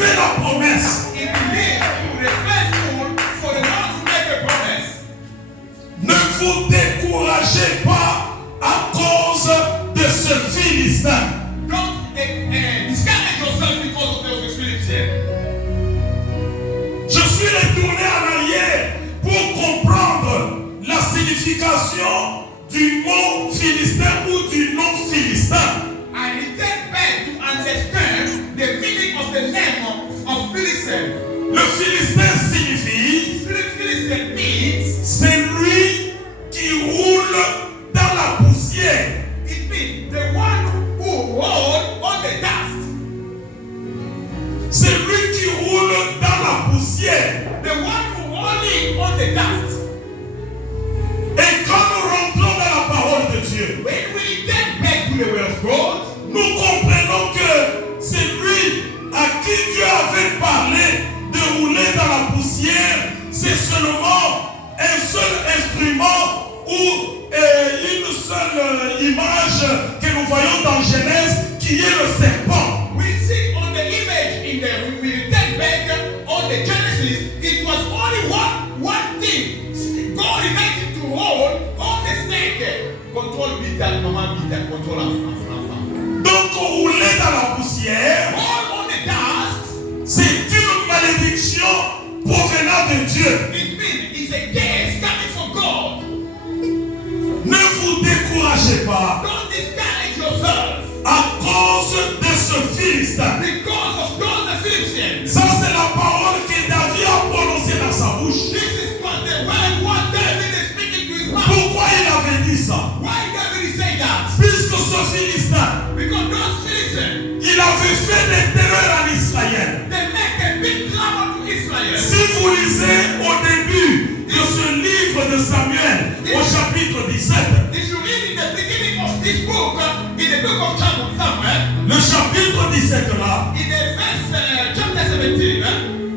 fait la promesse. It believes to the faithful for the one who make a promise. Ne vous découragez pas à cause de ce Philistin. Don't discourage yourself because of those Philistines. Je suis retourné en arrière pour comprendre la signification du mot philistin ou du nom philistin. I return back to understand the meaning of the name of Philistine. Le philistin signifie Philistine means c'est lui qui roule dans la poussière. it means the one who rolls on the dust. C'est lui qui roule dans la poussière. The one who rolling on the dust. Et quand nous rentrons dans la parole de Dieu, When we return back to the word of God, nous comprenons que c'est lui à qui Dieu avait parlé de rouler dans la poussière. C'est seulement un seul instrument ou une seule image que nous voyons dans Genèse qui est le serpent. we see on the image in the when we return back on the Genesis, it was only one thing. God made it to roll on the snake. Control Peter, Maman Peter, control enfant. Donc rouler dans la poussière, Roll on the dust, c'est une malédiction provenant de Dieu. it means it's a curse coming from God. Ne vous découragez pas Don't discourage yourself à cause de ce Philistin. because of those Philistines. Ça, c'est la parole que David a prononcée dans sa bouche. This is what the word what David is speaking to his mouth. Pourquoi il avait dit ça? Why David is saying that? Puisque ce Philistin, Because those Philistines, il avait fait des terreurs en Israël. they make a big clamor to Israel. Si vous lisez au début de ce livre de Samuel, au chapitre 17, If you read in the beginning of this book, in the book of Samuel, le chapitre 17 là, in the verse chapter 17,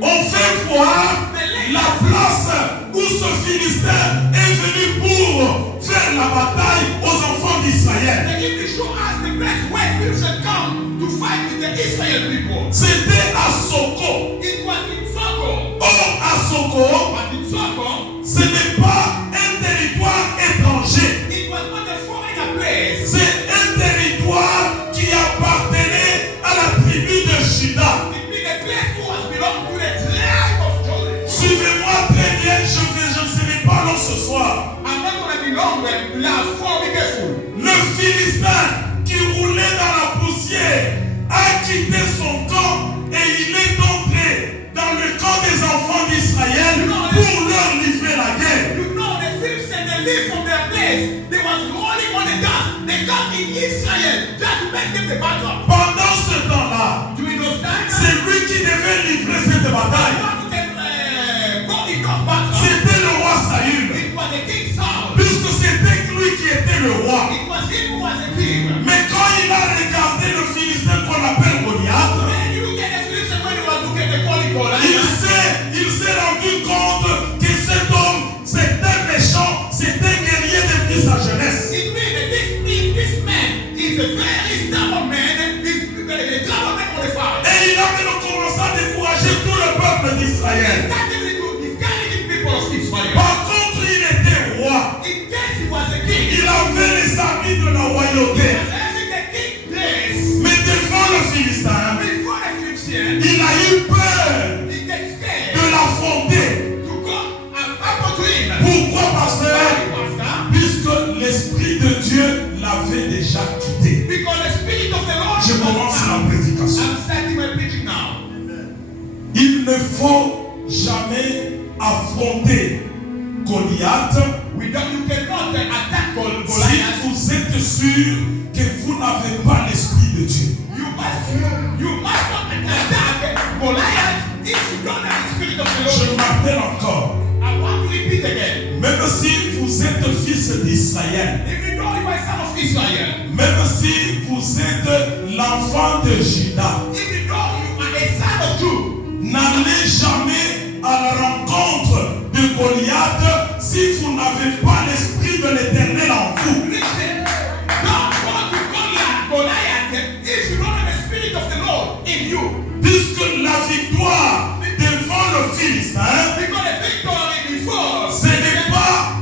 on fait voir la place où ce Philistin est venu pour faire la bataille aux enfants d'Israël. they give to show us the place where Philistines come to fight with the Israel people. C'était à Soko. It was in Soko. Or, à Soko, But in Soko, ce n'est pas un territoire étranger. it was not a foreigner place. C'est un territoire qui appartenait à la tribu de Juda. It means a place who was belong to the tribe of Judah. Suivez-moi très bien, je ne serai pas long ce soir. I'm not going to be long, but last 4 be careful. Le Philistin qui roulait dans la poussière a quitté son camp et il est entré dans le camp des enfants d'Israël pour leur livrer la guerre. You know the Philistines, they leave from their place. They was rolling on the dust. They come in Israel just to make them the battle. Pendant ce temps-là, During those times, c'est lui qui devait livrer cette bataille. one can go in those battles. C'était le roi Saül. It was the king Saul. Puisque c'était lui qui était le roi. It was him who was the king. Mais quand il a regardé le Philistin qu'on appelle Goliath, When you look at the Philistines, when you are looking at the Goliath, il s'est rendu compte que cet homme, c'est un méchant, c'est un guerrier depuis sa jeunesse. it means that this man is a very stubborn man. He's a stubborn man on the fire. Et il a même commencé à décourager tout le peuple d'Israël. Started to discourage the people of Israel. Par contre, il était roi. In case he was a king, Il avait les habits de la royauté. he was having the king dress. Mais devant le Philistin, Before the Philistines, il a eu peur he gets scared de l'affronter. to go and up to him. Pourquoi, pasteur? Pastor, Puisque l'Esprit de Dieu l'avait déjà quitté. because the Spirit of the Lord Je was commence la now. prédication. I'm starting my preaching now. Il ne faut jamais affronter Goliath You cannot attack si Goliath. vous êtes sûr que vous n'avez pas l'Esprit de Dieu. You must not attack Goliath if you don't have the Spirit of the Je Lord. m'appelle encore. I want to repeat again. Même si vous êtes fils d'Israël, Even though you are son of Israel, même si vous êtes l'enfant de Juda, even though you are a son of Judah, n'allez jamais à la rencontre de Goliath si vous n'avez pas l'Esprit de l'Éternel